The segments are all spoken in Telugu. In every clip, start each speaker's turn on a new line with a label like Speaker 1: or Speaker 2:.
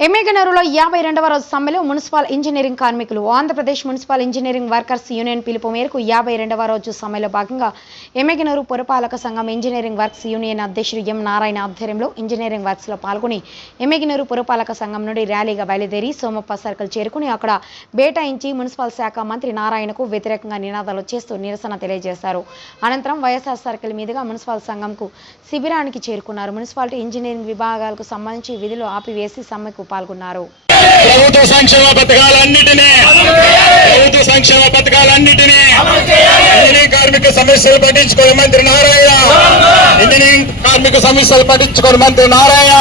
Speaker 1: ఎమ్మెగనూరులో యాభై రెండవ రోజు సమ్మెలో మున్సిపల్ ఇంజనీరింగ్ కార్మికులు. Andhra Pradesh municipal engineering workers union పిలుపు మేరకు యాభై రెండవ రోజు సమ్మెలో భాగంగా ఎమ్మెగనూరు పురపాలక సంఘం ఇంజనీరింగ్ వర్క్స్ యూనియన్ అధ్యక్షుడు ఎం నారాయణ ఆధ్వర్యంలో ఇంజనీరింగ్ వర్క్స్లో పాల్గొని ఎమ్మెగనూరు పురపాలక సంఘం నుండి ర్యాలీగా బయలుదేరి సోమప్ప సర్కిల్ చేరుకుని అక్కడ బేటాయించి మున్సిపల్ శాఖ మంత్రి నారాయణకు వ్యతిరేకంగా నినాదాలు చేస్తూ నిరసన తెలియజేశారు. అనంతరం వైఎస్ఆర్ సర్కిల్ మీదుగా మున్సిపల్ సంఘంకు శిబిరానికి చేరుకున్నారు. మున్సిపాలిటీ ఇంజనీరింగ్ విభాగాలకు సంబంధించి విధులు ఆపివేసి సమ్మెకు పాల్గొన్నారు.
Speaker 2: ప్రభుత్వ సంక్షేమ పథకాలన్నిటినీ ప్రభుత్వ సంక్షేమ పథకాలన్నిటినీ ఇంజనీరింగ్ కార్మిక సమస్యలు పట్టించుకోని మంత్రి నారాయణ. ఇంజనీరింగ్ కార్మిక సమస్యలు పట్టించుకోని మంత్రి నారాయణ.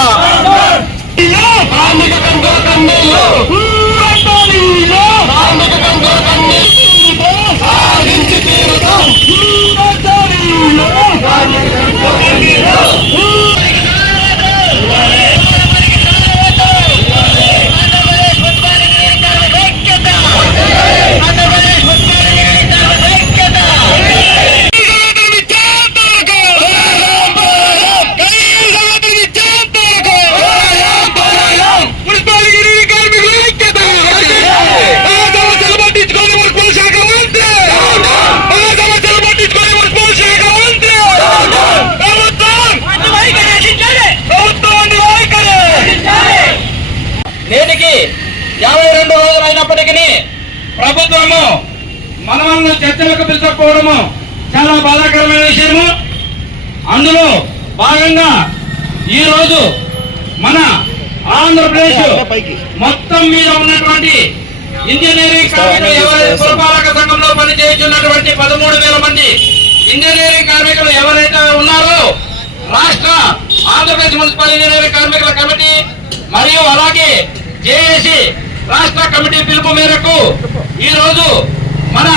Speaker 2: నేటికి యాభై రెండు రోజులు అయినప్పటికీ ప్రభుత్వము మనవలను చర్చలకు పిలుచకపోవడము చాలా బాధాకరమైన విషయము. అందులో భాగంగా ఈ రోజు మన ఆంధ్రప్రదేశ్ మొత్తం మీద ఉన్నటువంటి ఇంజనీరింగ్ కార్మికులు ఎవరైతే పురపాలక సంఘంలో పనిచేస్తున్నటువంటి పదమూడు వేల మంది ఇంజనీరింగ్ కార్మికులు ఎవరైతే ఉన్నారో రాష్ట్ర ఆంధ్రప్రదేశ్ మున్సిపల్ ఇంజనీరింగ్ కార్మికుల కమిటీ మరియు అలాగే జేఏసీ రాష్ట్ర కమిటీ పిలుపు మేరకు ఈరోజు మన